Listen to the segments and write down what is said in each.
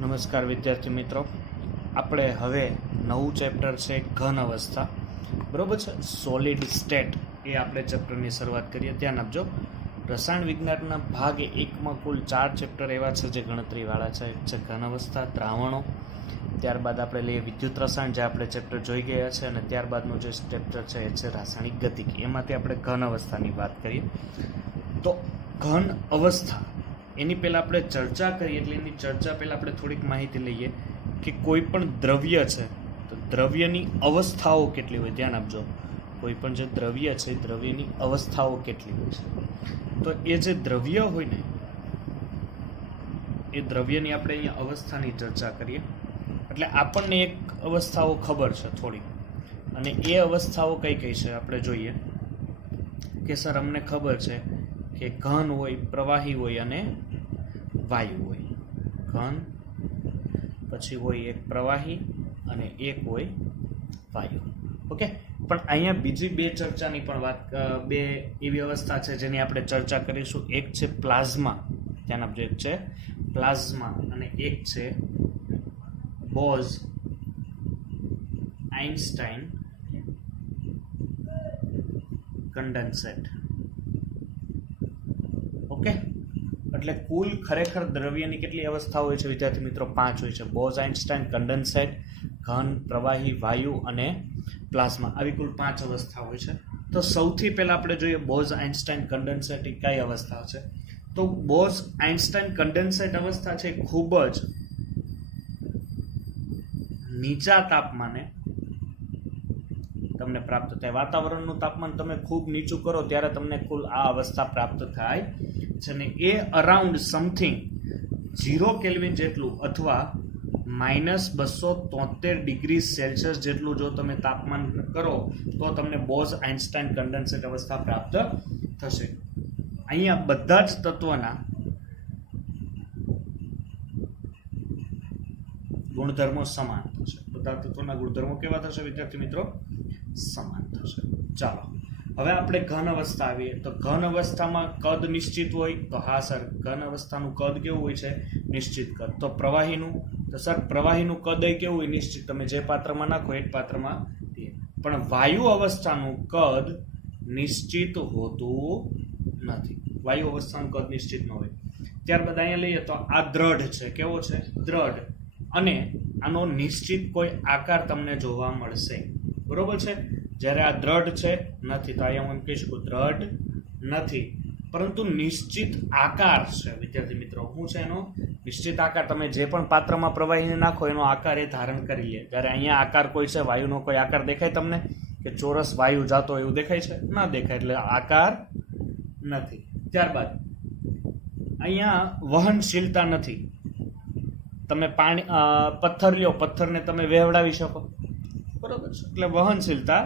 નમસ્કાર વિદ્યાર્થી મિત્રો, આપણે હવે નવું ચેપ્ટર છે ઘન અવસ્થા, બરોબર છે. સોલિડ સ્ટેટ એ આપણે ચેપ્ટરની શરૂઆત કરીએ. ધ્યાન આપજો, રસાયણ વિજ્ઞાનના ભાગ 1માં કુલ 4 ચેપ્ટર એવા છે જે ગણતરીવાળા છે. એક છે ઘન અવસ્થા, દ્રાવણો, ત્યારબાદ આપણે લઈએ વિદ્યુત રસાયણ જે આપણે ચેપ્ટર જોઈ ગયા છે, અને ત્યારબાદનું જે ચેપ્ટર છે એ છે રાસાયણિક ગતિકી. એમાંથી આપણે ઘન અવસ્થાની વાત કરીએ. તો ઘન અવસ્થા એની પહેલાં આપણે ચર્ચા કરીએ, એટલે એની ચર્ચા પહેલાં આપણે થોડીક માહિતી લઈએ કે કોઈ પણ દ્રવ્ય છે તો દ્રવ્યની અવસ્થાઓ કેટલી હોય. ધ્યાન આપજો, કોઈ પણ જે દ્રવ્ય છે દ્રવ્યની અવસ્થાઓ કેટલી હોય છે. તો એ જે દ્રવ્ય હોય ને એ દ્રવ્યની આપણે અહીંયા અવસ્થાની ચર્ચા કરીએ. એટલે આપણને એક અવસ્થાઓ ખબર છે થોડી, અને એ અવસ્થાઓ કઈ કઈ છે આપણે જોઈએ કે સર અમને ખબર છે કે ઘન હોય, પ્રવાહી હોય અને વાયુ હોય. ઘન પછી હોય એક પ્રવાહી અને એક હોય વાયુ. ઓકે, પણ અહીંયા બીજી બે ચર્ચાની પણ વાત, બે એવી અવસ્થા છે જેની આપણે ચર્ચા કરીશું. એક છે પ્લાઝમા, ધ્યાન આપજો, એક છે પ્લાઝમા અને એક છે બોઝ આઇન્સ્ટાઇન કન્ડેન્સેટ. ઓકે, એટલે કુલ ખરેખર દ્રવ્યની કેટલી અવસ્થા હોય છે વિદ્યાર્થી મિત્રો? 5 હોય છે. બોઝ આઇન્સ્ટાઇન કન્ડેન્સેટ, ઘન, પ્રવાહી, વાયુ અને પ્લાઝમા, આવી કુલ 5 અવસ્થા હોય છે. તો સૌથી પહેલા આપણે જોઈએ બોઝ આઇન્સ્ટાઇન કન્ડેન્સેટ એ કઈ અવસ્થા છે. તો બોઝ આઇન્સ્ટાઇન કન્ડેન્સેટ અવસ્થા છે ખૂબ જ નીચા તાપમાને તમને પ્રાપ્ત થાય. વાતાવરણનું તાપમાન તમે ખૂબ નીચું કરો ત્યારે તમને કુલ આ અવસ્થા પ્રાપ્ત થાય છે, ને એ અરાઉન્ડ સમથિંગ 0 કેલ્વિન જેટલું અથવા -273 ડિગ્રી સેલ્સિયસ જેટલું જો તમે તાપમાન કરો તો તમને બોઝ આઇન્સ્ટાઇન કન્ડેન્સેટ અવસ્થા પ્રાપ્ત થશે. અહીંયા બધા જ તત્વના ગુણધર્મો સમાન થશે. બધા તત્વોના ગુણધર્મો કેવા થશે વિદ્યાર્થી મિત્રો? સમાન થશે. ચાલો હવે આપણે ઘન અવસ્થા આવીએ. તો ઘન અવસ્થામાં કદ નિશ્ચિત હોય તો હા સર, ઘન અવસ્થાનું કદ કેવું હોય છે? નિશ્ચિત કદ. તો પ્રવાહીનું, તો સર પ્રવાહીનું કદ કેવું હોય? નિશ્ચિત. તમે જે પાત્રમાં નાખો એ જ પાત્રમાં દે. પણ વાયુ અવસ્થાનું કદ નિશ્ચિત હોતું નથી. વાયુ અવસ્થાનું કદ નિશ્ચિત ન હોય. ત્યારબાદ અહીંયા લઈએ તો આ દ્રઢ છે. કેવો છે? દ્રઢ. અને આનો નિશ્ચિત કોઈ આકાર તમને જોવા મળશે, બરોબર છે. જ્યારે આ દ્રઢ છે નથી, તો અહીંયા હું કહી શકું દ્રઢ નથી, પરંતુ નિશ્ચિત આકાર છે વિદ્યાર્થી મિત્રો. શું છે એનો? નિશ્ચિત આકાર. તમે જે પણ પાત્રમાં પ્રવાહીને નાખો એનો આકાર એ ધારણ કરી લે. જ્યારે અહીંયા આકાર કોઈ છે, વાયુનો કોઈ આકાર દેખાય તમને કે ચોરસ વાયુ જાતો એવું દેખાય છે? ના દેખાય, એટલે આકાર નથી. ત્યારબાદ અહીંયા વહનશીલતા નથી. તમે પાણી, પથ્થર લ્યો, પથ્થરને તમે વહેવડાવી શકો, બરોબર છે, એટલે વહનશીલતા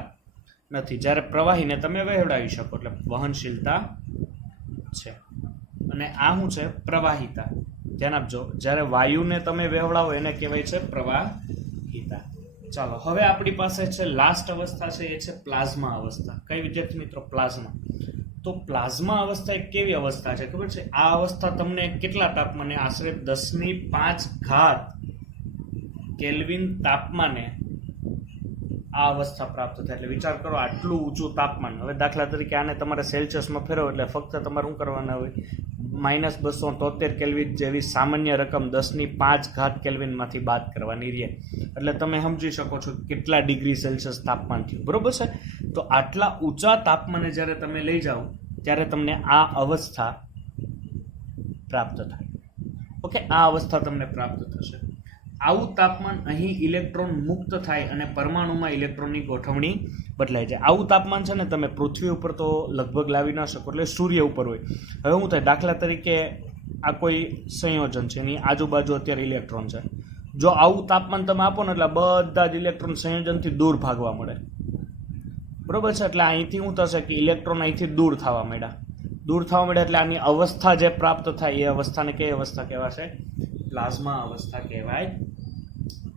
નથી. જ્યારે પ્રવાહીને તમે વહેવડાવી શકો એટલે વહનશીલતા છે. અને આ શું છે? પ્રવાહિતા. ધ્યાન આપજો, જ્યારે વાયુને તમે વહેવડાવો એને કહેવાય છે પ્રવાહિતા. ચાલો હવે આપણી પાસે છે લાસ્ટ અવસ્થા છે, એ છે પ્લાઝમા અવસ્થા. કઈ વિદ્યાર્થી મિત્રો? પ્લાઝમા. તો પ્લાઝમા અવસ્થા એક કેવી અવસ્થા છે ખબર છે? આ અવસ્થા તમને કેટલા તાપમાને? આશરે 10⁵ કેલ્વિન તાપમાને આ અવસ્થા પ્રાપ્ત થાય. એટલે વિચાર કરો, આટલું ઊંચું તાપમાન. હવે દાખલા તરીકે આને તમારે સેલ્સિયસમાં ફેરવો એટલે ફક્ત તમારે શું કરવાના હોય? -273 કેલ્વિન જેવી સામાન્ય રકમ 10⁵ કેલ્વિનમાંથી બાદ કરવાની રહે. એટલે તમે સમજી શકો છો કેટલા ડિગ્રી સેલ્સિયસ તાપમાન થયું, બરોબર છે. તો આટલા ઊંચા તાપમાને જ્યારે તમે લઈ જાઓ ત્યારે તમને આ અવસ્થા પ્રાપ્ત થાય. ઓકે, આ અવસ્થા તમને પ્રાપ્ત થશે. આવું તાપમાન અહીં ઇલેક્ટ્રોન મુક્ત થાય અને પરમાણુમાં ઇલેક્ટ્રોનની ગોઠવણી બદલાય જાય. આવું તાપમાન છે ને તમે પૃથ્વી ઉપર તો લગભગ લાવી ન શકો, એટલે સૂર્ય ઉપર હોય. હવે શું થાય? દાખલા તરીકે આ કોઈ સંયોજન છે, એની આજુબાજુ અત્યારે ઇલેક્ટ્રોન છે. જો આવું તાપમાન તમે આપો ને એટલે બધા જ ઇલેક્ટ્રોન સંયોજનથી દૂર ભાગવા મળે, બરોબર છે. એટલે અહીંથી શું થશે કે ઇલેક્ટ્રોન અહીંથી દૂર થવા માંડ્યા. દૂર થવા માંડ્યા એટલે આની અવસ્થા જે પ્રાપ્ત થાય એ અવસ્થાને કઈ અવસ્થા કહેવાશે? પ્લાઝમા અવસ્થા કહેવાય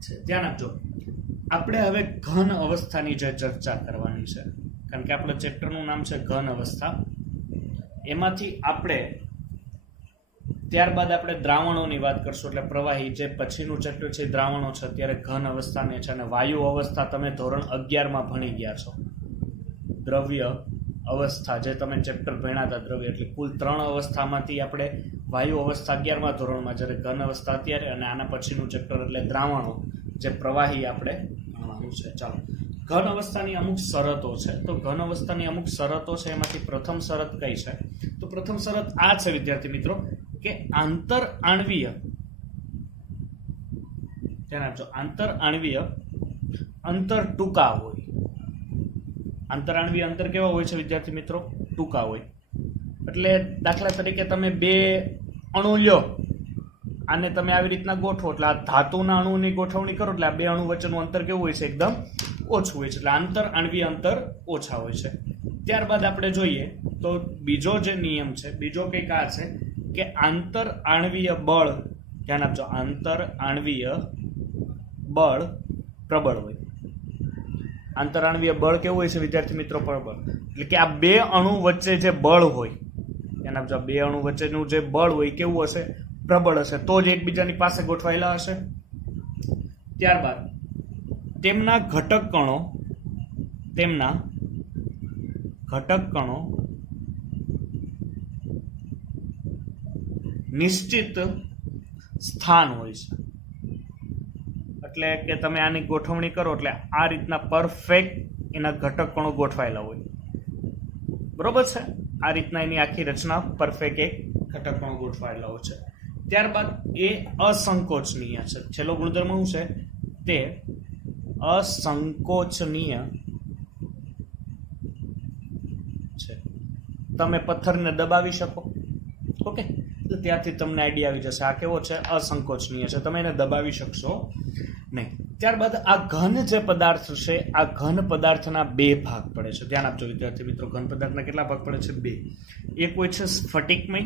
છે. ધ્યાન આપજો, આપણે હવે ઘન અવસ્થાની જે ચર્ચા કરવાની છે, કારણ કે આપણા ચેપ્ટરનું નામ છે ઘન અવસ્થા. એમાંથી આપણે ત્યારબાદ આપણે દ્રાવણોની વાત કરશું, એટલે પ્રવાહી જે પછીનું ચેપ્ટર છે દ્રાવણો છે. અત્યારે ઘન અવસ્થાને છે અને વાયુ અવસ્થા તમે ધોરણ 11માં ભણી ગયા છો. દ્રવ્ય અવસ્થા જે તમે ચેપ્ટર ભણ્યા હતા દ્રવ્ય, એટલે કુલ 3 અવસ્થામાંથી આપણે વાયુ અવસ્થા 11મા ધોરણમાં, જ્યારે ઘન અવસ્થા અત્યારે, અને આના પછીનું ચેપ્ટર એટલે દ્રાવણો જે પ્રવાહી આપણે ભણવાનું છે. ચાલો, ઘન અવસ્થાની અમુક શરતો છે. તો ઘન અવસ્થાની અમુક શરતો છે, એમાંથી પ્રથમ શરત કઈ છે? તો પ્રથમ શરત આ છે વિદ્યાર્થી મિત્રો કે આંતર આણ્વીય, ધ્યાન આપજો, આંતર આણ્વીય અંતર ટૂંકા હોય. આંતર આણ્વીય અંતર કેવા હોય છે વિદ્યાર્થી મિત્રો? ટૂંકા હોય. એટલે દાખલા તરીકે તમે 2 અણુ લ્યો, આને તમે આવી રીતના ગોઠવો, એટલે આ ધાતુના અણુની ગોઠવણી કરો એટલે આ 2 અણુ વચ્ચેનું અંતર કેવું હોય છે? એકદમ ઓછું હોય છે. એટલે આંતર આણ્વીય અંતર ઓછા હોય છે. ત્યારબાદ આપણે જોઈએ તો બીજો જે નિયમ છે, બીજો કંઈક આ છે કે આંતર આણ્વીય બળ, ધ્યાન આપજો, આંતર આણ્વીય બળ પ્રબળ હોય. આંતર આણ્વીય બળ કેવું હોય છે વિદ્યાર્થી મિત્રો? પ્રબળ. એટલે કે આ 2 અણુ વચ્ચે જે બળ હોય, ધ્યાન આપજો, 2 અણુ વચ્ચેનું જે બળ હોય કેવું હશે? પ્રબળ હશે. તો જ એકબીજાની પાસે ગોઠવાયેલા હશે. ત્યારબાદ તેમના ઘટક કણો નિશ્ચિત સ્થાન હોય છે. એટલે કે તમે આની ગોઠવણી કરો એટલે આ રીતના પરફેક્ટ એના ઘટક કણો ગોઠવાયેલા હોય. બરોબર છે? આ રીતના એની આખી રચના પરફેક્ટ એક ઘટક કણો ગોઠવાયેલા હોય છે. ત્યારબાદ એ અસંકોચનીય છે. છેલ્લો ગુણધર્મ શું છે? તે અસંકોચનીય છે. તમે પથ્થરને દબાવી શકો. ઓકે, તો ત્યાંથી તમને આઈડિયા આવી જશે આ કેવો છે? અસંકોચનીય છે. તમે એને દબાવી શકશો નહીં. ત્યારબાદ આ ઘન જે પદાર્થ છે, આ ઘન પદાર્થના 2 ભાગ પડે છે. ધ્યાન આપજો વિદ્યાર્થી મિત્રો, ઘન પદાર્થના કેટલા ભાગ પડે છે? 2. એક હોય છે સ્ફટિકમય,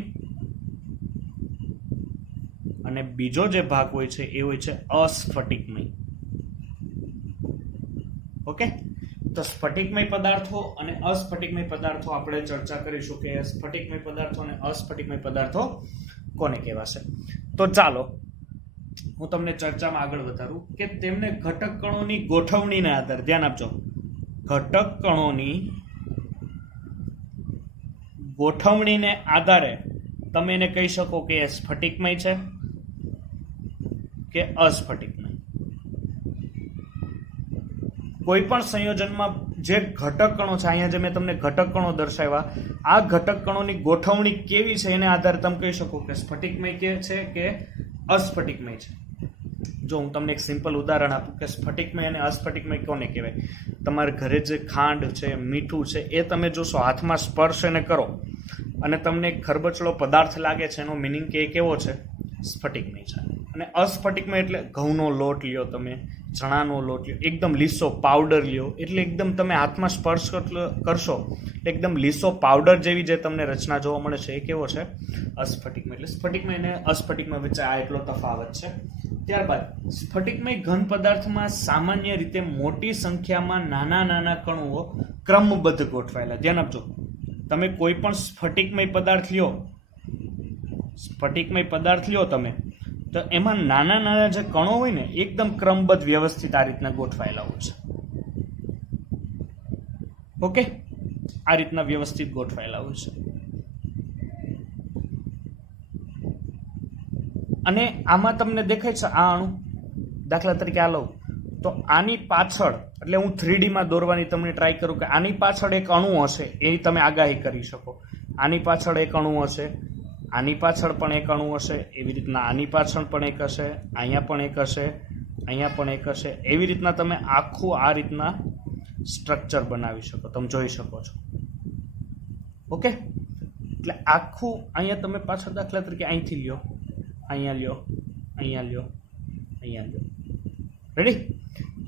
અને બીજો જે ભાગ હોય છે એ હોય છે અસ્ફટિકમય. ઓકે, તો સ્ફટિકમય પદાર્થો અને અસ્ફટિકમય પદાર્થો આપણે ચર્ચા કરીશું કે સ્ફટિકમય પદાર્થો અને અસ્ફટિકમય પદાર્થો કોને કહેવાશે. તો ચાલો હું તમને ચર્ચામાં આગળ વધારું કે તેમને ઘટક કણોની ગોઠવણીના આધારે, ધ્યાન આપજો, ઘટક કણોની ગોઠવણીને આધારે તમે એને કહી શકો કે એ સ્ફટિકમય છે કે અસ્ફટિકમય. કોઈ પણ સંયોજનમાં જે ઘટક કણો છે, અહીંયા જે મેં તમને ઘટક કણો દર્શાવ્યા, આ ઘટક કણોની ગોઠવણી કેવી છે એને આધારે તમે કહી શકો કે સ્ફટિકમય કે છે કે અસ્ફટિકમય છે. જો હું તમને એક સિમ્પલ ઉદાહરણ આપું કે સ્ફટિકમય અને અસ્ફટિકમય કોને કહેવાય. તમારા ઘરે જે ખાંડ છે, મીઠું છે, એ તમે જોશો, હાથમાં સ્પર્શ એને કરો અને તમને એક ખરબચડો પદાર્થ લાગે છે, એનો મિનિંગ કે એ કેવો છે? સ્ફટિકમય છે. અને અસ્ફટિકમય એટલે ઘઉંનો લોટ લ્યો, તમે ચણાનો લોટ લ્યો, એકદમ લીસો પાવડર લ્યો, એટલે એકદમ તમે હાથમાં સ્પર્શ કરશો એકદમ લીસો પાવડર જેવી જે તમને રચના જોવા મળે છે, એ કેવો છે? અસ્ફટિકમય. એટલે સ્ફટિકમય અને અસ્ફટિકમય વચ્ચે આ એટલો તફાવત છે. ત્યારબાદ સ્ફટિકમય ઘન પદાર્થમાં સામાન્ય રીતે મોટી સંખ્યામાં નાના નાના કણુઓ ક્રમબદ્ધ ગોઠવાયેલા. ધ્યાન આપજો, તમે કોઈ પણ સ્ફટિકમય પદાર્થ લ્યો તમે, તો એમાં નાના નાના જે કણો હોય ને એકદમ ક્રમબદ્ધ વ્યવસ્થિત આ રીતના ગોઠવાયેલા હોય છે. ઓકે, આ રીતના વ્યવસ્થિત ગોઠવાયેલા હોય છે. અને આમાં તમને દેખાય છે આ અણુ, દાખલા તરીકે આ લઉં તો આની પાછળ, એટલે હું 3D માં દોરવાની તમને ટ્રાય કરું કે આની પાછળ એક અણુ હશે, એ તમે આગાહી કરી શકો. આની પાછળ એક અણુ હશે, આની પાછળ પણ એક અણુ હશે, એવી રીતના આની પાછળ પણ એક હશે, અહીંયા પણ એક હશે, અહીંયા પણ એક હશે. એવી રીતના તમે આખું આ રીતના સ્ટ્રક્ચર બનાવી શકો, તમે જોઈ શકો છો. ઓકે, એટલે આખું અહીંયા તમે પાછળ દાખલા તરીકે અહીંથી લ્યો, અહીંયા લ્યો, અહીંયા લ્યો, અહીંયા લ્યો. રેડી?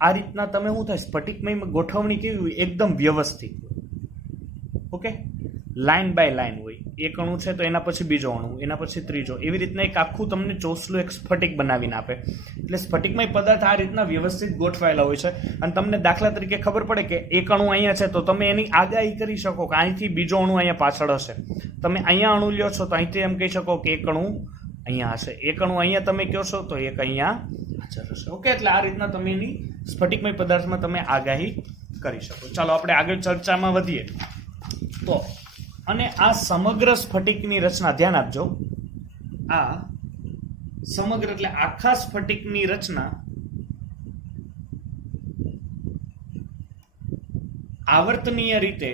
આ રીતના તમે શું થાય, સ્ફટિકમય ગોઠવણી કેવી હોય? એકદમ વ્યવસ્થિત. ઓકે, લાઈન બાય લાઈન હોય. એક અણુ છે તો એના પછી બીજો અણુ, એના પછી ત્રીજો, એવી રીતના એક આખું તમને ચોસલું એક સ્ફટિક બનાવીને આપે. એટલે સ્ફટિકમય પદાર્થ આ રીતના વ્યવસ્થિત ગોઠવાયેલા હોય છે. અને તમને દાખલા તરીકે ખબર પડે કે એક અણુ અહીંયા છે તો તમે એની આગાહી કરી શકો કે અહીંથી બીજો અણુ અહીંયા પાછળ હશે. તમે અહીંયા અણુ લ્યો છો તો અહીંથી એમ કહી શકો કે એક અણુ અહીંયા હશે, એક અણુ અહીંયા તમે કહો છો તો એક અહીંયા હાજર હશે. ઓકે, એટલે આ રીતના તમે એની સ્ફટિકમય પદાર્થમાં તમે આગાહી કરી શકો. ચાલો આપણે આગળ ચર્ચામાં વધીએ. તો અને આ સમગ્ર સ્ફટિકની રચના ધ્યાન આપજો, આ સમગ્ર એટલે આખા સ્ફટિકની રચના આવર્તનીય રીતે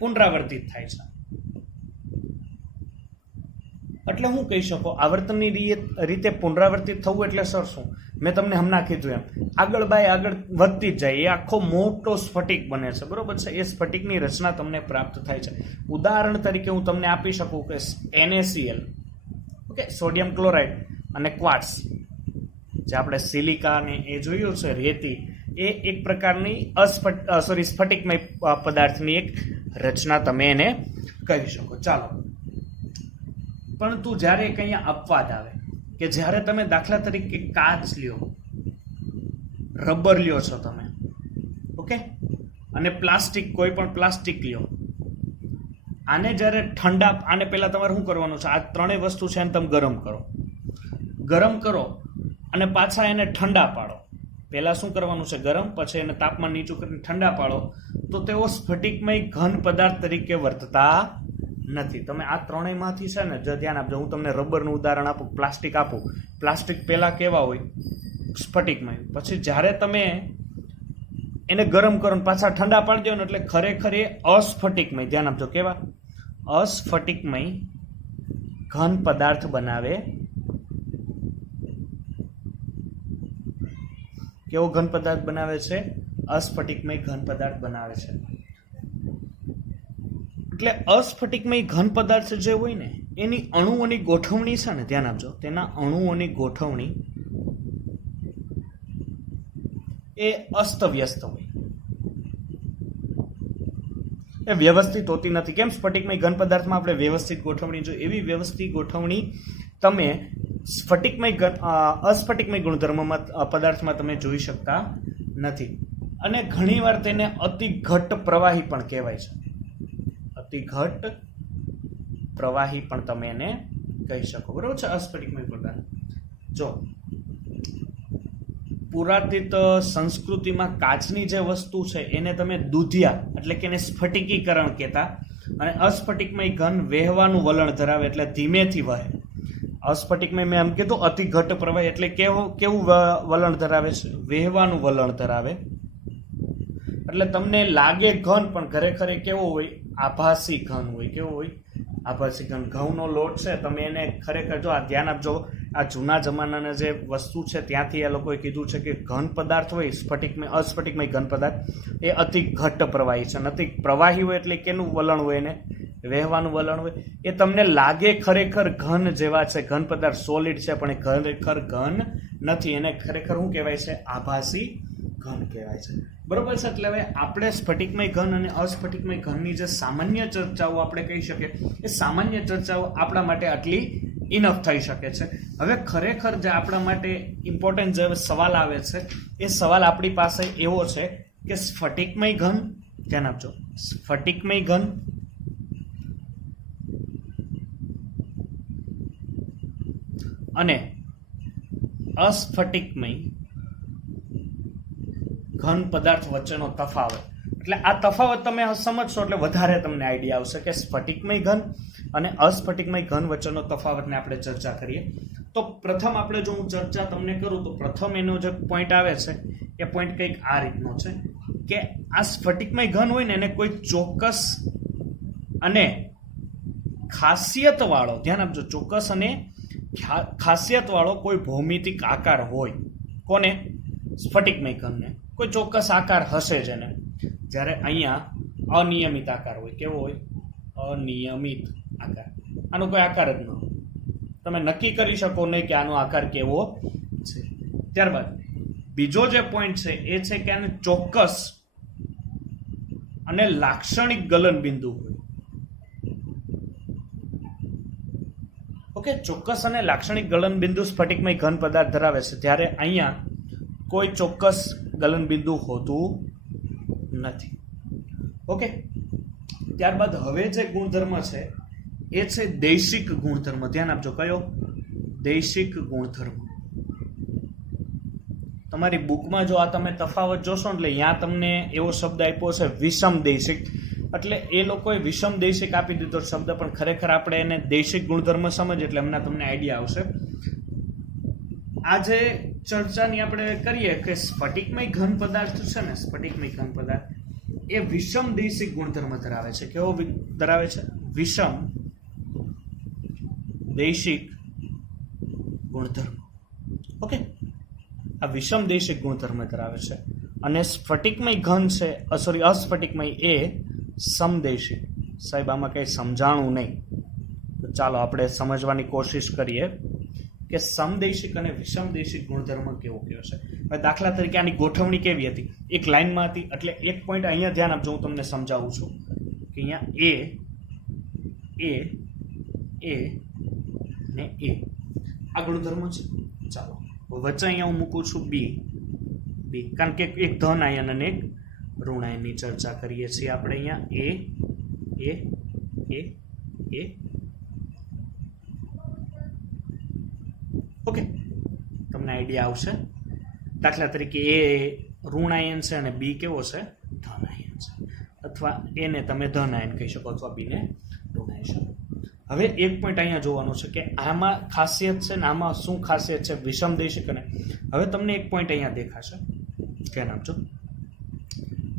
પુનરાવર્તિત થાય છે. એટલે હું કહી શકો આવર્તનની રીતે પુનરાવર્તિત થવું એટલે સર શું? મેં તમને હમણાં કીધું એમ આગળ બાય આગળ વધતી જ જાય, એ આખો મોટો સ્ફટિક બને છે, બરોબર છે. એ સ્ફટિકની રચના તમને પ્રાપ્ત થાય છે. ઉદાહરણ તરીકે હું તમને આપી શકું કે NaCl, ઓકે, સોડિયમ ક્લોરાઇડ અને ક્વાર્ટસ, જે આપણે સિલિકા ને એ જોયું છે રેતી, એ એક પ્રકારની સ્ફટિકમય પદાર્થની એક રચના તમે એને કહી શકો. ચાલો, પરંતુ જ્યારે કંઈ અપવાદ આવે કે જ્યારે તમે દાખલા તરીકે કાચ લ્યો, રબર લ્યો છો તમે, ઓકે, અને પ્લાસ્ટિક, કોઈ પણ પ્લાસ્ટિક લ્યો, આને જ્યારે ઠંડા, આને પહેલા તમારે શું કરવાનું છે? આ ત્રણેય વસ્તુ છે એને તમે ગરમ કરો અને પાછા એને ઠંડા પાડો. પહેલા શું કરવાનું છે? ગરમ, પછી એને તાપમાન નીચું કરીને ઠંડા પાડો, તો તેઓ સ્ફટિકમય ઘન પદાર્થ તરીકે વર્તતા નથી. તમે આ ત્રણેયમાંથી છે ને જો ધ્યાન આપજો. હું તમને રબરનું ઉદાહરણ આપું, પ્લાસ્ટિક આપું. પ્લાસ્ટિક પહેલા કેવા હોય? સ્ફટિકમય. પછી જ્યારે તમે એને ગરમ કરો ને પાછા ઠંડા પાડી દો ને એટલે ખરેખર એ અસ્ફટિકમય, ધ્યાન આપજો, કેવા? અસ્ફટિકમય ઘન પદાર્થ બનાવે. કેવો ઘન પદાર્થ બનાવે છે? અસ્ફટિકમય ઘન પદાર્થ બનાવે છે. એટલે અસ્ફટિકમય ઘન પદાર્થ જે હોય ને એની અણુઓની ગોઠવણી છે ને, ધ્યાન આપજો, તેના અણુઓની ગોઠવણી એ અસ્તવ્યસ્ત હોય, એ વ્યવસ્થિત હોતી નથી. કેમ? સ્ફટિકમય ઘન પદાર્થમાં આપણે વ્યવસ્થિત ગોઠવણી જોઈએ, એવી વ્યવસ્થિત ગોઠવણી તમે અસ્ફટિકમય ગુણધર્મમાં પદાર્થમાં તમે જોઈ શકતા નથી. અને ઘણીવાર તેને અતિ ઘટ્ટ પ્રવાહી પણ કહેવાય છે. અતિ ઘટ્ટ પ્રવાહી પણ તમે એને કહી શકો, બરોબર છે, અસ્ફટિકમય પદાર્થ. જો પુરાતીત સંસ્કૃતિમાં કાચની જે વસ્તુ છે એને તમે દૂધિયા એટલે કે એને સ્ફટિકીકરણ કહેતા. અને અસ્ફટિકમય ઘન વહેવાનું વલણ ધરાવે એટલે ધીમેથી વહે. અસ્ફટિકમય મેં એમ કીધું અતિ ઘટ્ટ પ્રવાહી એટલે કેવું વલણ ધરાવે છે? વહેવાનું વલણ ધરાવે. એટલે તમને લાગે ઘન પણ ખરેખર કેવો હોય? આભાસી ઘન હોય. કેવો હોય? આભાસી ઘન. ઘઉંનો લોટ છે, તમે એને ખરેખર જો આ ધ્યાન આપજો, આ જૂના જમાનાના જે વસ્તુ છે ત્યાંથી આ લોકોએ કીધું છે કે ઘન પદાર્થ હોય અસ્ફટિકમય ઘન પદાર્થ એ અતિ ઘટ્ટ પ્રવાહી છે. અતિ પ્રવાહી હોય એટલે કેનું વલણ હોય? એને વહેવાનું વલણ હોય. એ તમને લાગે ખરેખર ઘન જેવા છે, ઘન પદાર્થ સોલિડ છે, પણ એ ખરેખર ઘન નથી. એને ખરેખર શું કહેવાય છે? આભાસી ઘન કહેવાય છે, બરોબર છે. એટલે હવે આપણે સ્ફટિકમય ઘન અને અસ્ફટિકમય ઘનની જે સામાન્ય ચર્ચાઓ આપણે કહી શકીએ, એ સામાન્ય ચર્ચાઓ આપણા માટે આટલી ઇનફ થઈ શકે છે. હવે ખરેખર જે આપણા માટે ઇમ્પોર્ટન્ટ જે સવાલ આવે છે, એ સવાલ આપણી પાસે એવો છે કે સ્ફટિકમય ઘન, ધ્યાન આપજો, સ્ફટિકમય ઘન અને અસ્ફટિકમય ઘન પદાર્થ વચ્ચેનો તફાવત. એટલે આ તફાવત તમે સમજશો એટલે વધારે તમને આઈડિયા આવશે કે સ્ફટિકમય ઘન અને અસ્ફટિકમય ઘન વચ્ચેનો તફાવતને આપણે ચર્ચા કરીએ. તો પ્રથમ આપણે જો હું ચર્ચા તમને કરું તો પ્રથમ એનો જે પોઈન્ટ આવે છે એ પોઈન્ટ કંઈક આ રીતનો છે કે આ સ્ફટિકમય ઘન હોય ને એને કોઈ ચોક્કસ અને ખાસિયતવાળો, ધ્યાન આપજો, ચોક્કસ અને ખાસિયતવાળો કોઈ ભૌમિતિક આકાર હોય. કોને? સ્ફટિકમય ઘનને કોઈ ચોક્કસ આકાર હશે જ એને. જ્યારે અહીંયા અનિયમિત આકાર હોય. કેવો હોય? અનિયમિત આકાર. આનો કોઈ આકાર જ ન હોય. તમે નક્કી કરી શકો નહીં કે આનો આકાર કેવો છે. ત્યારબાદ બીજો જે પોઈન્ટ છે એ છે કે આને ચોક્કસ અને લાક્ષણિક ગલન બિંદુ હોય. ઓકે, ચોક્કસ અને લાક્ષણિક ગલન બિંદુ સ્ફટિકમય ઘન પદાર્થ ધરાવે છે, ત્યારે અહીંયા કોઈ ચોક્કસ ગલન બિંદુ હોતું નથી. ઓકે, ત્યારબાદ હવે જે ગુણધર્મ છે એ છે દૈશિક ગુણધર્મ. ધ્યાન આપજો, કયો? દૈશિક ગુણધર્મ. તમારી બુકમાં જો આ તમે તફાવત જોશો એટલે ત્યાં તમને એવો શબ્દ આપ્યો છે વિષમ દૈશિક, એટલે એ લોકોએ વિષમ દૈશિક આપી દીધો શબ્દ, પણ ખરેખર આપણે એને દૈશિક ગુણધર્મ સમજ એટલે હમણાં તમને આઈડિયા આવશે. આજે ચર્ચાની આપણે કરીએ કે સ્ફટિકમય ઘન પદાર્થ છે ને, સ્ફટિકમય ઘન પદાર્થ એ વિષમ દૈશિક ગુણધર્મ ધરાવે છે. કેવો ધરાવે છે? વિષમ દૈશિક ગુણધર્મ. ઓકે, આ વિષમ દૈશિક ગુણધર્મ ધરાવે છે. અને સ્ફટિકમય ઘન છે, સોરી અસ્ફટિકમય એ સમદૈશિક. સાહેબ આમાં કંઈ સમજાણું નહીં, તો ચાલો આપણે સમજવાની કોશિશ કરીએ કે સમદૈશિક અને વિષમદૈશિક ગુણધર્મ કેવો કયો છે. હવે દાખલા તરીકે આની ગોઠવણી કેવી હતી? એક લાઈનમાં હતી, એટલે એક પોઈન્ટ અહીંયા ધ્યાન આપજો, હું તમને સમજાવું છું કે અહીંયા એ ને એ આ ગુણધર્મ છે. ચાલો વચ્ચે અહીંયા હું મૂકું છું બી, કારણ કે એક ધન આયન અને એક ઋણ આયનની ચર્ચા કરીએ છીએ આપણે અહીંયા એ ઓકે, તમને આઈડિયા આવશે. દાખલા તરીકે એ ઋણ આયન છે અને બી કેવો છે? ધન આયન છે, અથવા એને તમે ધન આયન કહી શકો અથવા બીને ઋણ આયન. હવે એક પોઈન્ટ અહીંયા જોવાનો છે કે આમાં ખાસિયત છે ને આમાં શું ખાસિયત છે વિષમ દૈશિક. અને હવે તમને એક પોઈન્ટ અહીંયા દેખાશે, ધ્યાન આપજો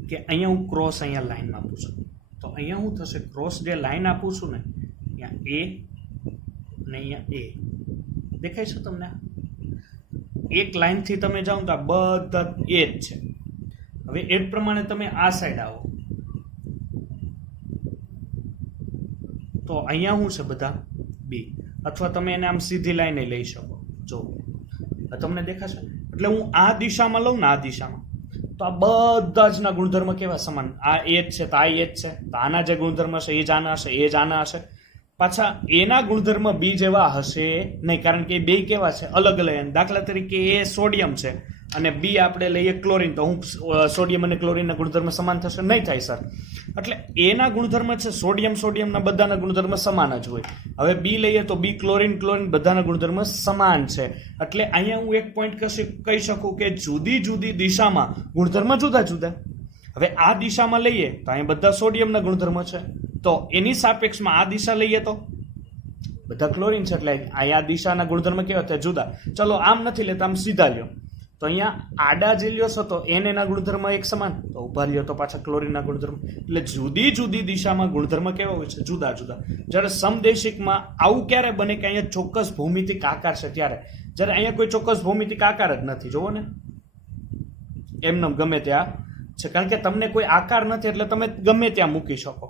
કે અહીંયા હું ક્રોસ અહીંયા લાઈન આપું છું, તો અહીંયા શું થશે? ક્રોસ જે લાઈન આપું છું ને, અહીંયા એ અને અહીંયા એ દેખાય છે તમને? એક લાઈનથી તમે જાઓ તો આ બધા એ જ છે. હવે એ જ પ્રમાણે તમે આ સાઈડ આવો તો અહીંયા શું છે? બધા બી, અથવા તમે એને આમ સીધી લાઈને લઈ શકો. જો તમને દેખાશે, એટલે હું આ દિશામાં લઉં ને, આ દિશામાં, તો આ બધા જ ના ગુણધર્મ કેવા? સમાન. આ એ જ છે તો આ એ જ છે, તો આના જે ગુણધર્મ હશે એ જ આના હશે, એ જ આના હશે. પાછા એના ગુણધર્મ બી જેવા હશે નહીં, કારણ કે બે કેવા છે? અલગ અલગ. દાખલા તરીકે એ સોડિયમ છે અને બી આપણે લઈએ ક્લોરીન, તો હું સોડિયમ અને ક્લોરીનના ગુણધર્મ સમાન થશે? નહીં થાય સર. એટલે એના ગુણધર્મ છે સોડિયમના બધાના ગુણધર્મ સમાન જ હોય. હવે બી લઈએ તો બી ક્લોરીન બધાના ગુણધર્મ સમાન છે. એટલે અહીંયા હું એક પોઈન્ટ કહી શકું કે જુદી જુદી દિશામાં ગુણધર્મ જુદા જુદા. હવે આ દિશામાં લઈએ તો અહીંયા બધા સોડિયમના ગુણધર્મ છે, તો એની સાપેક્ષમાં આ દિશા લઈએ તો બધા ક્લોરીન છે, એટલે આ દિશાના ગુણધર્મ કેવા થાય? જુદા. ચલો આમ નથી લેતા, આમ સીધા લ્યો તો અહીંયા આડા જે લ્યો છો તો એના ગુણધર્મ એક સમાન, તો ઉભા લ્યો તો પાછા ક્લોરીનના ગુણધર્મ. એટલે જુદી જુદી દિશામાં ગુણધર્મ કેવા હોય છે? જુદા જુદા. જ્યારે સમદૈશિકમાં આવું ક્યારે બને કે અહીંયા ચોક્કસ ભૌમિતિક આકાર છે ત્યારે, જ્યારે અહીંયા કોઈ ચોક્કસ ભૌમિતિક આકાર જ નથી. જોવો ને, એમને ગમે ત્યાં છે, કારણ કે તમને કોઈ આકાર નથી એટલે તમે ગમે ત્યાં મૂકી શકો.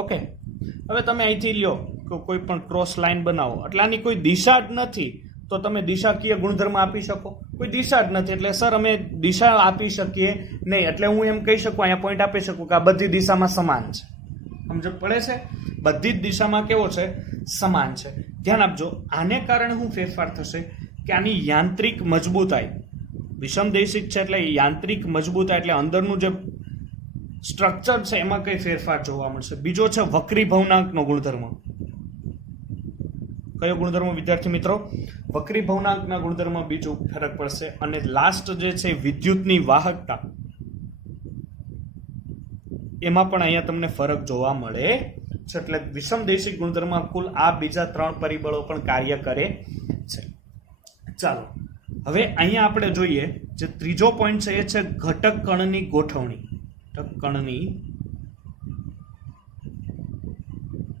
ઓકે, હવે તમે અહીંથી લ્યો કોઈ પણ ક્રોસ લાઈન બનાવો, એટલે આની કોઈ દિશા જ નથી, તો તમે દિશાકીય ગુણધર્મ આપી શકો? કોઈ દિશા જ નથી, એટલે સર અમે દિશા આપી શકીએ નહીં. એટલે હું એમ કહી શકું, અહીંયા પોઈન્ટ આપી શકું કે આ બધી દિશામાં સમાન છે. સમજ પડે છે? બધી જ દિશામાં કેવો છે? સમાન છે. ધ્યાન આપજો, આને કારણે શું ફેરફાર થશે કે આની યાંત્રિક મજબૂતાઈ, વિષમ દૈશિક છે એટલે યાંત્રિક મજબૂતાઈ, એટલે અંદરનું જે સ્ટ્રક્ચર છે એમાં કઈ ફેરફાર જોવા મળશે. બીજો છે વક્રી ભવનાંકનો ગુણધર્મ. કયો ગુણધર્મ વિદ્યાર્થી મિત્રો? વક્રી ભવનાંકના ગુણધર્મ બીજો ફરક પડશે. અને લાસ્ટ જે છે વિદ્યુતની વાહકતા, એમાં પણ અહીંયા તમને ફરક જોવા મળે છે. એટલે વિષમ દૈશિક ગુણધર્મ કુલ આ બીજા 3 પરિબળો પણ કાર્ય કરે છે. ચાલો હવે અહીંયા આપણે જોઈએ જે ત્રીજો પોઈન્ટ છે એ છે ઘટક કણની ગોઠવણી. ઘટક કણની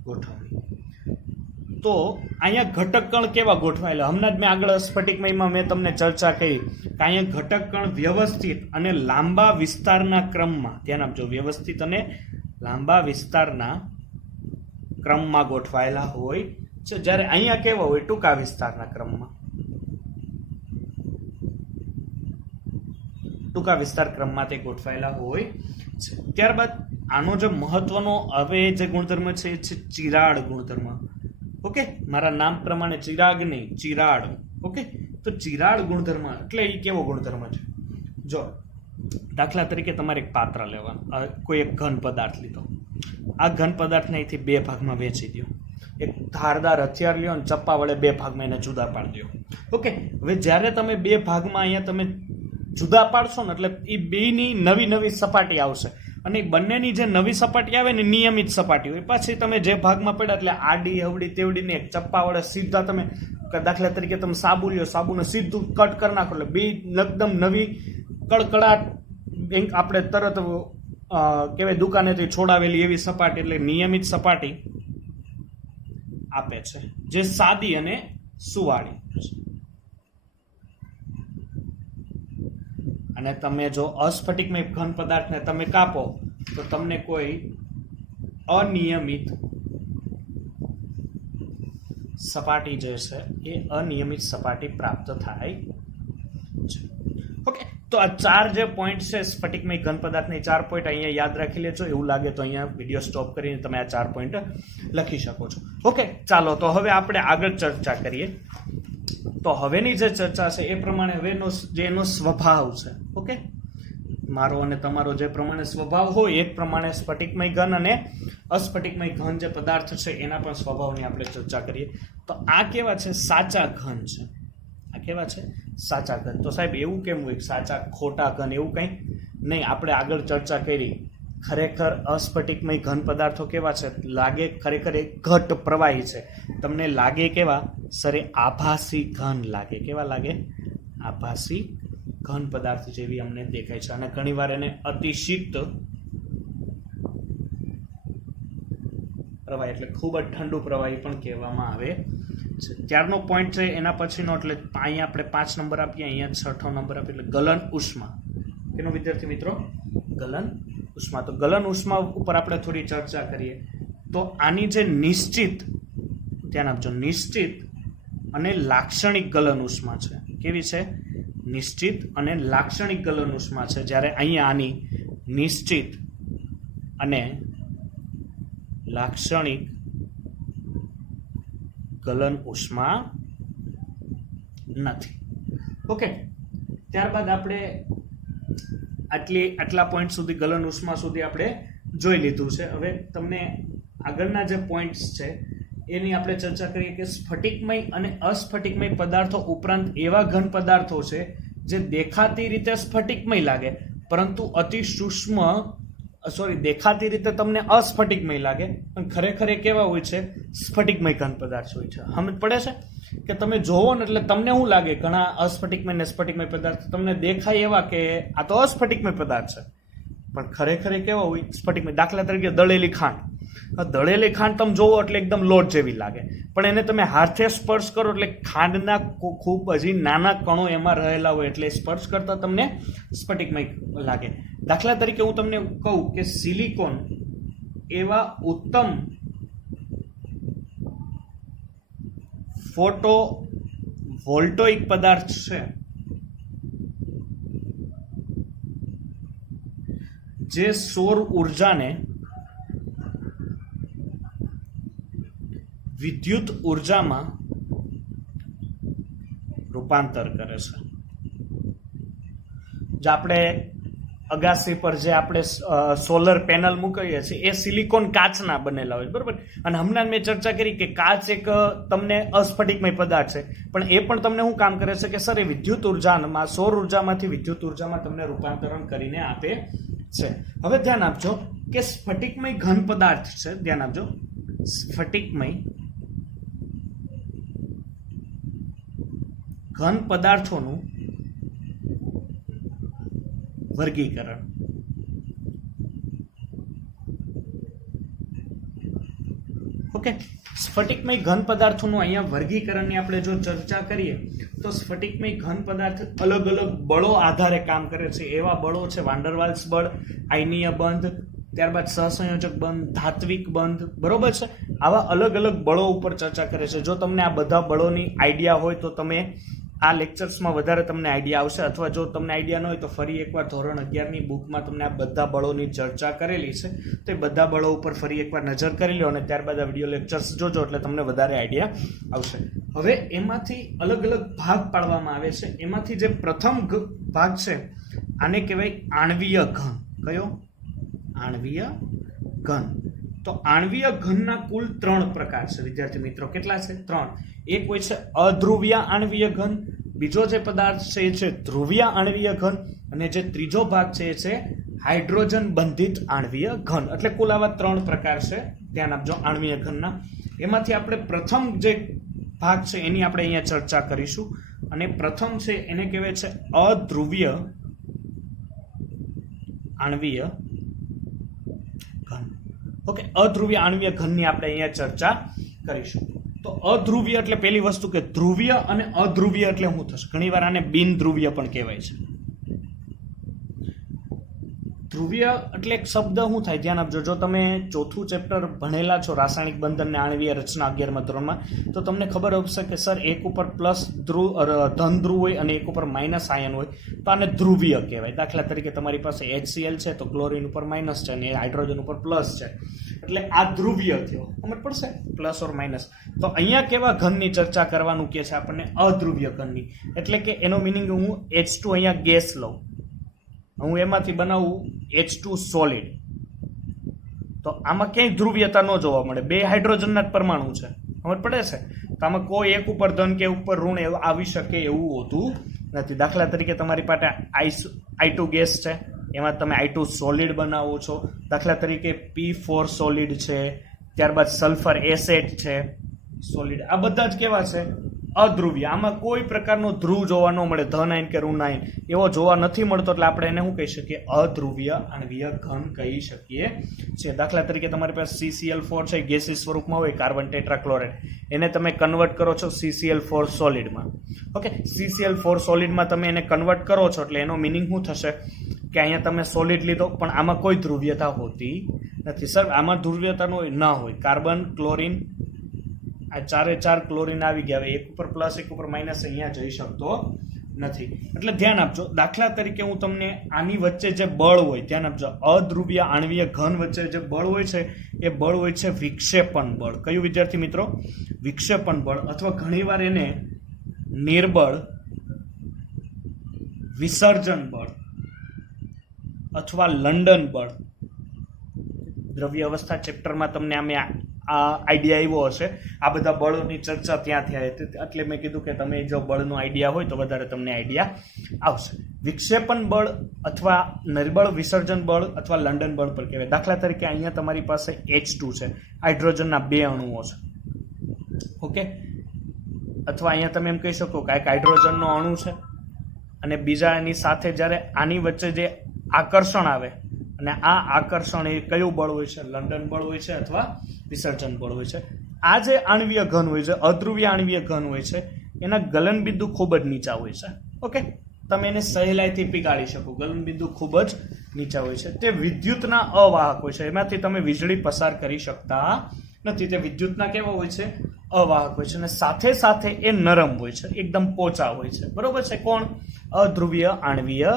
ગોઠવણી. તો અહીંયા ઘટક કણ કેવા ગોઠવાયેલા? હમણાં જ મેં આગળ સ્ફટિકમયમાં મેં તમને ચર્ચા કરી કે અહીંયા ઘટક કણ વ્યવસ્થિત અને લાંબા વિસ્તારના ક્રમમાં, ધ્યાન આપજો, વ્યવસ્થિત અને લાંબા વિસ્તારના ક્રમમાં ગોઠવાયેલા હોય છે, જ્યારે અહીંયા કેવા હોય? ટૂંકા વિસ્તારના ક્રમમાં. ટૂંકા વિસ્તાર ક્રમમાં તે ગોઠવાયેલા હોય છે. ત્યારબાદ આનો જે મહત્વનો હવે જે ગુણધર્મ છે એ છે ચિરાડ ગુણધર્મ. ઓકે, મારા નામ પ્રમાણે ચિરાગ નહીં, ચિરાડ. ઓકે, તો ચિરાડ ગુણધર્મ એટલે એ કેવો ગુણધર્મ છે? જો દાખલા તરીકે તમારે એક પાત્ર લેવાનું, કોઈ એક ઘન પદાર્થ લીધો, આ ઘન પદાર્થને અહીંથી બે ભાગમાં વેચી દો, એક ધારદાર હથિયાર લ્યો અને ચપ્પા વડે બે ભાગમાં એને જુદા પાડી દો. ઓકે, હવે જ્યારે તમે બે ભાગમાં અહીંયા તમે જુદા પાડશો ને એટલે એ બેની નવી નવી સપાટી આવશે, અને બંનેની જે નવી સપાટી આવે ને નિયમિત સપાટી હોય. પછી તમે જે ભાગમાં પડ્યા એટલે આડી અવડી તેવડીને એક ચપ્પા વડે સીધા તમે, દાખલા તરીકે તમે સાબુ લ્યો, સાબુને સીધું કટ કરી નાખો એટલે બે એકદમ નવી કડકડાટ આપણે તરત કહેવાય દુકાનેથી છોડાવેલી એવી સપાટી, એટલે નિયમિત સપાટી આપે છે, જે સાદી અને સુવાળી. અને તમે જો અસ્ફટિકમય ઘન પદાર્થને તમે કાપો તો તમને કોઈ અનિયમિત સપાટી જે છે એ અનિયમિત સપાટી પ્રાપ્ત થાય છે. ઓકે, તો આ ચાર જે પોઈન્ટ છે સ્ફટિકમય ઘન પદાર્થની, ચાર પોઈન્ટ અહીંયા યાદ રાખી લેજો. એવું લાગે તો અહીંયા વિડીયો સ્ટોપ કરીને તમે આ ચાર પોઈન્ટ લખી શકો છો. ઓકે, ચાલો તો હવે આપણે આગળ ચર્ચા કરીએ. તો હવેની જે ચર્ચા છે એ પ્રમાણે હવેનો જે એનો સ્વભાવ છે, ઓકે, મારો અને તમારો જે પ્રમાણે સ્વભાવ હોય એ પ્રમાણે સ્ફટિકમય ઘન અને અસ્ફટિકમય ઘન જે પદાર્થ છે એના પણ સ્વભાવની આપણે ચર્ચા કરીએ. તો આ કેવા છે? સાચા ઘન છે. આ કેવા છે? સાચા ઘન. તો સાહેબ એવું કેમ હોય? સાચા ખોટા ઘન એવું કંઈ નહીં. આપણે આગળ ચર્ચા કરી, ખરેખર અસ્ફટિકમય ઘન પદાર્થો કેવા છે? લાગે ખરેખર એક ઘટ પ્રવાહી છે. તમને લાગે કેવા? સરે આભાસી ઘન લાગે. કેવા લાગે? આભાસી ઘન પદાર્થ જેવી અમને દેખાય છે. અને ઘણીવાર એને અતિશીત પ્રવાહી એટલે ખૂબ જ ઠંડુ પ્રવાહી પણ કહેવામાં આવે છે. ત્યારનો પોઈન્ટ છે એના પછીનો, એટલે અહીંયા આપણે 5 નંબર આપીએ, અહીંયા 6ઠો નંબર આપીએ, એટલે ગલન ઉષ્મા. એનો વિદ્યાર્થી મિત્રો ગલન ઉષ્મા. તો ગલન ઉષ્મા ઉપર આપણે થોડી ચર્ચા કરીએ. તો આની જે નિશ્ચિત, ધ્યાન આપજો, નિશ્ચિત અને લાક્ષણિક ગલન ઉષ્મા છે. કેવી છે? નિશ્ચિત અને લાક્ષણિક ગલન ઉષ્મા છે. જ્યારે અહીંયા આની નિશ્ચિત અને લાક્ષણિક ગલન ઉષ્મા નથી. ઓકે, ત્યારબાદ આપણે આટલા પોઈન્ટ સુધી ગલન ઉષ્મા સુધી આપણે જોઈ લીધું છે. હવે તમને આગળના જે પોઈન્ટ્સ છે એની આપણે ચર્ચા કરીએ કે સ્ફટિકમય અને અસ્ફટિકમય પદાર્થો ઉપરાંત એવા ઘન પદાર્થો છે જે દેખાતી રીતે સ્ફટિકમય લાગે પરંતુ અતિ સૂક્ષ્મ, દેખાતી રીતે તમને અસ્ફટિકમય લાગે પણ ખરેખર એ કેવા હોય છે? સ્ફટિકમય ઘન પદાર્થ હોય છે. સમજ પડે છે કે તમે જોવો ને એટલે તમને શું લાગે? ઘણા અસ્ફટિકમય ને સ્ફટિકમય પદાર્થ તમને દેખાય એવા કે આ તો અસ્ફટિકમય પદાર્થ છે, પણ ખરેખર એ કેવા હોય? સ્ફટિકમય. દાખલા તરીકે દળેલી ખાંડ. દળેલી ખાંડ તમે જોવો એટલે એકદમ લોટ જેવી લાગે, પણ એને તમે હાથે સ્પર્શ કરો એટલે ખાંડના ખૂબ હજી નાના કણો એમાં રહેલા હોય એટલે સ્પર્શ કરતા તમને સ્ફટિકમય લાગે. દાખલા તરીકે હું તમને કહું કે સિલિકોન એવા ઉત્તમ ફોટો વોલ્ટોઇક પદાર્થ છે જે સૌર ઉર્જાને વિદ્યુત ઉર્જામાં રૂપાંતર કરે છે. જે આપણે અગાસી પર જે આપણે સોલર પેનલ મૂકીએ છીએ એ સિલિકોન કાચના બનેલા હોય, બરોબર. અને હમણાં મેં ચર્ચા કરી કે કાચ એક તમને અસ્ફટિકમય પદાર્થ છે, પણ એ પણ તમને શું કામ કરે છે કે સર એ વિદ્યુત ઉર્જામાં, સૌર ઉર્જામાંથી વિદ્યુત ઉર્જામાં તમને રૂપાંતરણ કરીને આપે છે. હવે ધ્યાન આપજો કે સ્ફટિકમય ઘન પદાર્થ છે, ધ્યાન આપજો, સ્ફટિકમય ઘન પદાર્થોનું વર્ગીકરણ. ઓકે, સ્ફટિકમય ઘન પદાર્થોનું અહીંયા વર્ગીકરણની આપણે જો ચર્ચા કરીએ તો સ્ફટિકમય ઘન પદાર્થ અલગ અલગ બળો આધારે કામ કરે છે. એવા બળો છે વાન ડર વાલ્સ બળ, આયનીય બંધ, ત્યારબાદ સહસંયોજક બંધ, ધાત્વિક બંધ, બરોબર છે. આવા અલગ અલગ બળો ઉપર ચર્ચા કરે છે. જો તમને આ બધા બળોની આઈડિયા હોય તો તમે આ લેક્ચર્સમાં વધારે તમને આઈડિયા આવશે, અથવા જો તમને આઈડિયા ન હોય તો ફરી એકવાર ધોરણ 11ની બુકમાં તમને આ બધા બળોની ચર્ચા કરેલી છે, તો એ બધા બળો ઉપર ફરી એકવાર નજર કરી લો અને ત્યારબાદ આ વિડીયો લેક્ચર્સ જોજો એટલે તમને વધારે આઈડિયા આવશે. હવે એમાંથી અલગ અલગ ભાગ પાડવામાં આવે છે. એમાંથી જે પ્રથમ ભાગ છે આને કહેવાય આણ્વીય ઘન. કયો? આણ્વીય ઘન. તો આણ્વીય ઘનના કુલ 3 પ્રકાર છે વિદ્યાર્થી મિત્રો. કેટલા છે? 3. એક હોય છે અધ્રુવીય આણ્વીય ઘન, બીજો જે પદાર્થ છે એ છે ધ્રુવીય આણ્વીય ઘન, અને જે ત્રીજો ભાગ છે એ છે હાઇડ્રોજન બંધિત આણ્વીય ઘન. એટલે કુલ આવા 3 પ્રકાર છે, ધ્યાન આપજો આણ્વીય ઘનના. એમાંથી આપણે પ્રથમ જે ભાગ છે એની આપણે અહીંયા ચર્ચા કરીશું, અને પ્રથમ છે એને કહેવાય છે અધ્રુવીય આણ્વીય ઘન. ઓકે, અધ્રુવીય આણ્વીય ઘનની આપણે અહીંયા ચર્ચા કરીશું. તો અધ્રુવીય એટલે પહેલી વસ્તુ કે ધ્રુવીય અને અધ્રુવીય એટલે શું થશે? ઘણીવાર આને બિન ધ્રુવીય પણ કહેવાય છે. ધ્રુવીય એટલે એક શબ્દ શું થાય? ધ્યાન આપજો. જો તમે 4થું ચેપ્ટર ભણેલા છો રાસાયણિક બંધન ને આણ્વીય રચના 11મા ધોરણમાં, તો તમને ખબર હશે કે સર એક ઉપર પ્લસ ધન ધ્રુવ હોય અને એક ઉપર માઇનસ આયન હોય, તો આને ધ્રુવીય કહેવાય. દાખલા તરીકે તમારી પાસે HCl છે તો ક્લોરીન ઉપર માઇનસ છે અને હાઇડ્રોજન ઉપર પ્લસ છે, એટલે આ ધ્રુવીય થયો. સમજ પડશે? Plus or minus. તો અહીંયા કેવા ઘનની ચર્ચા કરવાનું કે છે આપણને? અધ્રુવીય ઘનની. એટલે કે એનો મિનિંગ હું H2 અહીંયા ગેસ લઉં, હું એમાંથી બનાવું H2 સોલિડ, તો આમાં ક્યાંય ધ્રુવીયતા ન જોવા મળે. 2 હાઇડ્રોજનના જ પરમાણુ છે. સમજ પડે છે? તો આમાં કોઈ એક ઉપર ધન કે ઉપર ઋણ એવું આવી શકે એવું હોતું નથી. દાખલા તરીકે તમારી પાસે I2 ગેસ છે, એમાં તમે I2 સોલિડ બનાવો છો. દાખલા તરીકે P4 સોલિડ છે, ત્યારબાદ સલ્ફર એસેટ છે સોલિડ. આ બધા જ કેવા છે? અધ્રુવીય. આમાં કોઈ પ્રકારનો ધ્રુવ જોવા ન મળે, ધન આયન કે ઋણ આયન એવો જોવા નથી મળતો, એટલે આપણે એને શું કહી શકીએ? અધ્રુવીય આણ્વીય ઘન કહી શકીએ છીએ. દાખલા તરીકે તમારી પાસે CCl4 છે, ગેસીય સ્વરૂપમાં હોય, કાર્બન ટેટ્રાક્લોરાઇડ, એને તમે કન્વર્ટ કરો છો CCl4 સોલિડમાં. ઓકે, CCl4 સોલિડમાં તમે એને કન્વર્ટ કરો છો એટલે એનો મિનિંગ શું થશે કે અહીંયા તમે સોલિડ લીધો પણ આમાં કોઈ ધ્રુવીયતા હોતી નથી. સર આમાં ધ્રુવીયતા ના હોય. કાર્બન, ક્લોરીન, આ 4 ક્લોરીન આવી ગયા, એક ઉપર પ્લસ એક ઉપર માઇનસ અહીંયા જઈ શકતો નથી. એટલે ધ્યાન આપજો. દાખલા તરીકે હું તમને આની વચ્ચે જે બળ હોય, ધ્યાન આપજો, અધ્રુવીય આણ્વીય ઘન વચ્ચે જે બળ હોય છે એ બળ હોય છે વિક્ષેપણ બળ. કયું વિદ્યાર્થી મિત્રો? વિક્ષેપણ બળ, અથવા ઘણીવાર એને નિર્બળ વિસર્જન બળ અથવા લંડન બળ. દ્રવ્ય અવસ્થા ચેપ્ટરમાં તમને અમે આઈડિયા આવ્યો હશે. આ બધા બળોની ચર્ચા ત્યાં થયા હતી, એટલે મેં કીધું કે તમે જો બળનો આઈડિયા હોય તો વધારે તમને આઈડિયા આવશે. વિક્ષેપણ બળ અથવા નિર્બળ વિસર્જન બળ અથવા લંડન બળ પર કહેવાય. દાખલા તરીકે અહીંયા તમારી પાસે H2 છે, હાઇડ્રોજનના 2 અણુઓ છે. ઓકે, અથવા અહીંયા તમે એમ કહી શકો કે એક હાઇડ્રોજનનો અણુ છે અને બીજાની સાથે જ્યારે આની વચ્ચે જે આકર્ષણ આવે, અને આ આકર્ષણ એ કયું બળ હોય છે? લંડન બળ હોય છે અથવા વિસર્જન બળ હોય છે. આ જે આણ્વીય ઘન હોય છે, અધ્રુવીય આણ્વીય ઘન હોય છે, એના ગલનબિંદુ ખૂબ જ નીચા હોય છે. ઓકે, તમે એને સહેલાઈથી પીગાળી શકો. ગલનબિંદુ ખૂબ જ નીચા હોય છે. તે વિદ્યુતના અવાહક હોય છે, એમાંથી તમે વીજળી પસાર કરી શકતા નથી. તે વિદ્યુતના કેવા હોય છે? અવાહક હોય છે. અને સાથે સાથે એ નરમ હોય છે, એકદમ પોચા હોય છે. બરોબર છે? કોણ? અધ્રુવીય આણ્વીય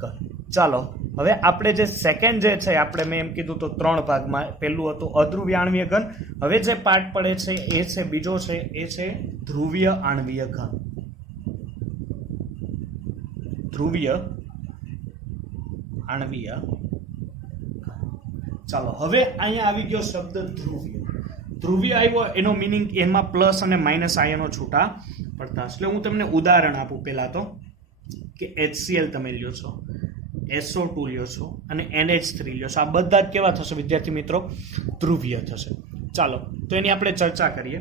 ઘન. ચાલો હવે આપણે જે સેકન્ડ જે છે, આપણે મેં એમ કીધું તો 3 ભાગમાં. પહેલું હતું અધ્રુવીય આણ્વીય ઘન. હવે જે પાર્ટ પડે છે એ છે બીજો છે, એ છે ધ્રુવીય આણ્વીય ઘન. ધ્રુવીય આણ્વીય. ચાલો હવે અહીંયા આવી ગયો શબ્દ ધ્રુવીય. ધ્રુવીય આવ્યો એનો મિનિંગ એમાં પ્લસ અને માઇનસ આયનો છૂટા પડતા. એટલે હું તમને ઉદાહરણ આપું. પહેલા તો કે HCl તમે લ્યો છો, SO2 લ્યો છો અને NH3 લ્યો છો. આ બધા જ કેવા થશે વિદ્યાર્થી મિત્રો? ધ્રુવીય થશે. ચાલો તો એની આપણે ચર્ચા કરીએ.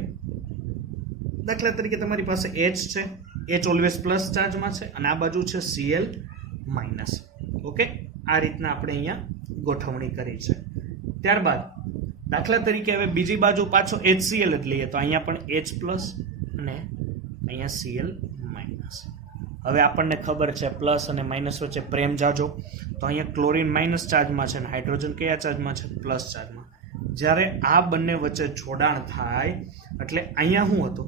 દાખલા તરીકે તમારી પાસે H છે, H ઓલવેઝ પ્લસ ચાર્જમાં છે અને આ બાજુ છે Cl માઇનસ. ઓકે, આ રીતના આપણે અહીંયા ગોઠવણી કરી છે. ત્યારબાદ દાખલા તરીકે હવે બીજી બાજુ પાછો HCl જ લઈએ, તો અહીંયા પણ H પ્લસ અને અહીંયા Cl માઇનસ. હવે આપણને ખબર છે પ્લસ અને માઇનસ વચ્ચે પ્રેમ જાજો, તો અહીંયા ક્લોરીન માઇનસ ચાર્જમાં છે અને હાઇડ્રોજન કયા ચાર્જમાં છે? પ્લસ ચાર્જમાં. જ્યારે આ બંને વચ્ચે જોડાણ થાય એટલે અહીંયા શું હતું?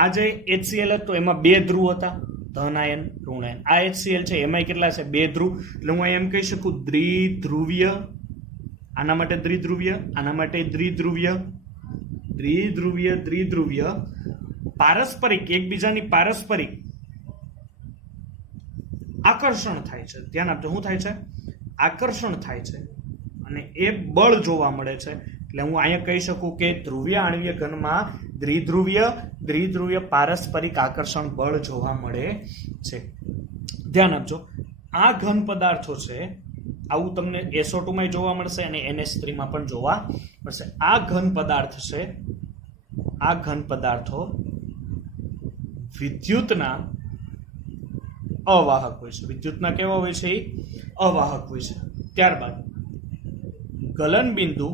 આ જે HCl હતું એમાં 2 ધ્રુવ હતા, ધન આયન, ઋણ આયન. આ HCl છે એમાં કેટલા છે? 2 ધ્રુવ. એટલે હું એમ કહી શકું દ્વિધ્રુવીય. આના માટે દ્વિધ્રુવીય, આના માટે દ્વિધ્રુવીય, દ્વિધ્રુવીય, દ્વિધ્રુવીય, પારસ્પરિક, એકબીજાની પારસ્પરિક આકર્ષણ થાય છે. ધ્યાન આપજો, શું થાય છે? આકર્ષણ થાય છે અને એ બળ જોવા મળે છે. એટલે હું અહીંયા કહી શકું કે ધ્રુવીય આણ્વીય ઘનમાં દ્વિધ્રુવીય પારસ્પરિક આકર્ષણ બળ જોવા મળે છે. ધ્યાન આપજો, આ ઘન પદાર્થો છે, આવું તમને SO2 માં જોવા મળશે અને NH3 માં પણ જોવા મળશે. આ ઘન પદાર્થ છે, આ ઘન પદાર્થો વિદ્યુતના અવાહક હોય છે. વિદ્યુતના કેવા હોય છે? અવાહક હોય છે. ત્યારબાદ ગલન બિંદુ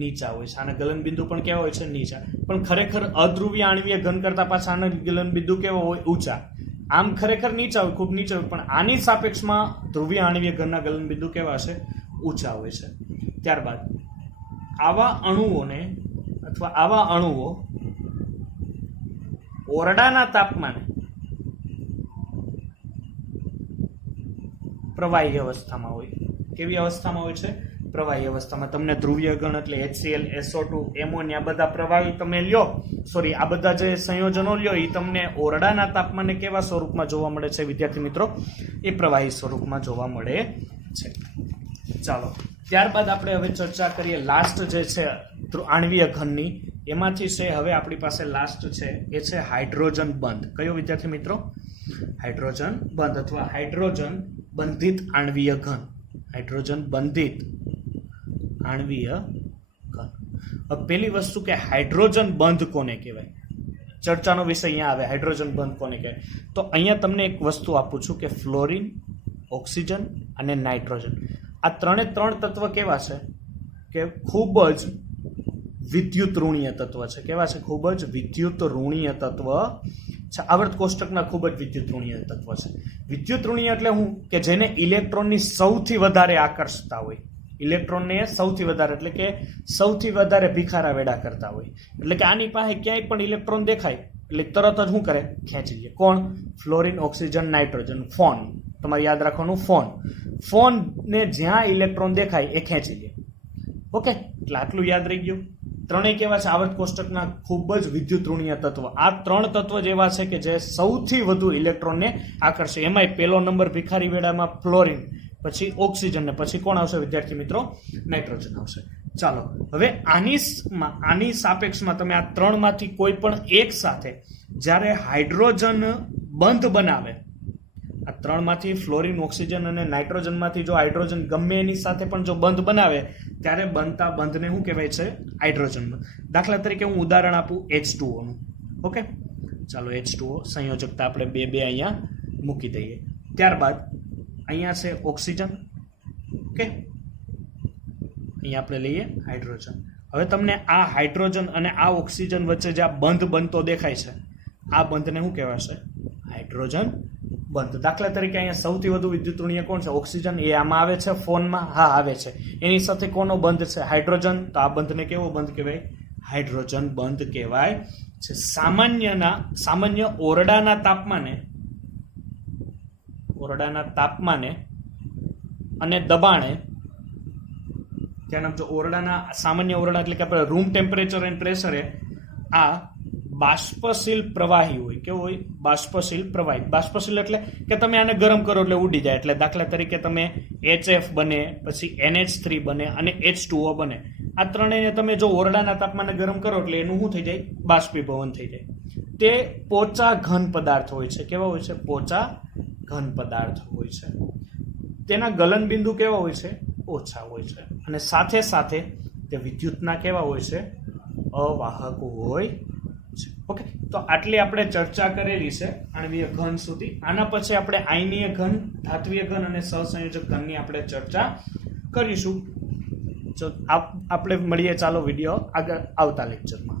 નીચા હોય છે. આના ગલન બિંદુ પણ કેવા હોય છે? નીચા. પણ ખરેખર અધ્રુવીય આણ્વીય ઘન કરતા પાછા આના ગલન બિંદુ કેવા હોય? ઊંચા. આમ ખરેખર નીચા હોય, ખૂબ નીચા હોય, પણ આની સાપેક્ષમાં ધ્રુવીય આણ્વીય ઘનના ગલન બિંદુ કેવા છે? ઊંચા હોય છે. ત્યારબાદ આવા અણુઓને અથવા આવા અણુઓ ઓરડાના તાપમાને પ્રવાહી અવસ્થામાં હોય. કેવી અવસ્થામાં હોય છે? પ્રવાહી અવસ્થામાં. તમને ધ્રુવીય ઘન એટલે HCl, SO2, એમોનિયા બધા પ્રવાહી તમે લ્યો, સોરી આ બધા જે સંયોજનો લ્યો એ તમને ઓરડાના તાપમાને કેવા સ્વરૂપમાં જોવા મળે છે વિદ્યાર્થી મિત્રો? એ પ્રવાહી સ્વરૂપમાં જોવા મળે છે. ચાલો, ત્યારબાદ આપણે હવે ચર્ચા કરીએ લાસ્ટ જે છે આણ્વીય ઘનની. એમાંથી છે હવે આપણી પાસે લાસ્ટ છે એ છે હાઇડ્રોજન બંધ. કયો વિદ્યાર્થી મિત્રો? હાઇડ્રોજન બંધ અથવા હાઇડ્રોજન બંધિત આણ્વીય ઘન. હાઇડ્રોજન બંધિત આણ્વીય ઘન. હવે પેલી વસ્તુ કે હાઇડ્રોજન બંધ કોને કહેવાય? ચર્ચાનો વિષય અહીંયા આવે, હાઇડ્રોજન બંધ કોને કહેવાય? તો અહીંયા તમને એક વસ્તુ આપું છું કે ફ્લોરિન, ઓક્સિજન અને નાઇટ્રોજન, આ ત્રણે ત્રણ તત્વ કેવા છે? કે ખૂબ જ વિદ્યુત ઋણીય તત્વ છે. કેવા છે? ખૂબ જ વિદ્યુત ઋણીય તત્વ છે. આવર્ત કોષ્ટકના ખૂબ જ વિદ્યુત ઋણીય તત્વ છે. વિદ્યુત ઋણીય એટલે હું કે જેને ઇલેક્ટ્રોનની સૌથી વધારે આકર્ષતા હોય. ઇલેક્ટ્રોનને સૌથી વધારે એટલે કે સૌથી વધારે ભિખારા વેડા કરતા હોય. એટલે કે આની પાસે ક્યાંય પણ ઇલેક્ટ્રોન દેખાય એટલે તરત જ શું કરે? ખેંચી લે. કોણ? Fluorine, oxygen, nitrogen. ફોન, તમારે યાદ રાખવાનું, ફોન ને જ્યાં ઇલેક્ટ્રોન દેખાય એ ખેંચી લે. ઓકે, એટલે આટલું યાદ રહી ગયું. ત્રણેય કેવા છે? આવર્ત કોષ્ટકના ખૂબ જ વિદ્યુત ઋણીય તત્વ. આ ત્રણ તત્વ જેવા છે કે જે સૌથી વધુ ઇલેક્ટ્રોનને આકર્ષે. એમાંય પહેલો નંબર ભિખારી વેડામાં ફ્લોરિન, પછી ઓક્સિજન ને પછી કોણ આવશે વિદ્યાર્થી મિત્રો? નાઇટ્રોજન આવશે. ચાલો, હવે આની સાપેક્ષમાં તમે આ ત્રણમાંથી કોઈ પણ એક સાથે જ્યારે હાઇડ્રોજન બંધ બનાવે, આ ત્રણમાંથી ફ્લોરિન, ઓક્સિજન અને નાઇટ્રોજનમાંથી જો હાઇડ્રોજન ગમે એની સાથે પણ જો બંધ બનાવે ત્યારે બનતા બંધને શું કહેવાય છે? હાઇડ્રોજન બંધ. દાખલા તરીકે હું ઉદાહરણ આપું H2O નું. ઓકે, ચાલો H2O સંયોજકતા આપણે બે અહીંયા મૂકી દઈએ. ત્યારબાદ અહીંયા છે ઓક્સિજન. ઓકે, અહીંયા આપણે લઈએ હાઇડ્રોજન. હવે તમને આ હાઇડ્રોજન અને આ ઓક્સિજન વચ્ચે જે આ બંધ બનતો દેખાય છે, આ બંધને શું કહેવાશે? હાઇડ્રોજન બંધ. દાખલા તરીકે અહીંયા સૌથી વધુ વિદ્યુત ઋણીય કોણ છે? ઓક્સિજન. એ આમાં આવે છે ફોનમાં? હા, આવે છે. એની સાથે કોનો બંધ છે? હાઇડ્રોજન. તો આ બંધને કેવો બંધ કહેવાય? હાઇડ્રોજન બંધ કહેવાય છે. સામાન્ય ઓરડાના તાપમાને અને દબાણે, ધ્યાન આપજો, સામાન્ય ઓરડા એટલે કે આપણે રૂમ ટેમ્પરેચર એન્ડ પ્રેશરે આ બાષ્પશીલ પ્રવાહી હોય. કેવું હોય? બાષ્પશીલ પ્રવાહી. બાષ્પશીલ એટલે કે તમે આને ગરમ કરો એટલે ઉડી જાય. એટલે દાખલા તરીકે તમે HF બને, પછી NH3 બને અને H2O બને. આ ત્રણેયને તમે જો ઓરડાના તાપમાને ગરમ કરો એટલે એનું શું થઈ જાય? બાષ્પીભવન થઈ જાય. તે પોચા ઘન પદાર્થ હોય છે. કેવા હોય છે? પોચા ઘન પદાર્થ હોય છે. તેના ગલન બિંદુ કેવા હોય છે? ઓછા હોય છે. અને સાથે સાથે તે વિદ્યુતના કેવા હોય છે? અવાહક હોય. ઓકે, તો આટલી આપણે ચર્ચા કરેલી છે આણ્વીય ઘન સુધી. આના પછી આપણે આયનીય ઘન, ધાત્વીય ઘન અને સહસંયોજક ઘનની આપણે ચર્ચા કરીશું. આપણે મળીએ ચાલો વિડીયો આગળ આવતા લેક્ચરમાં.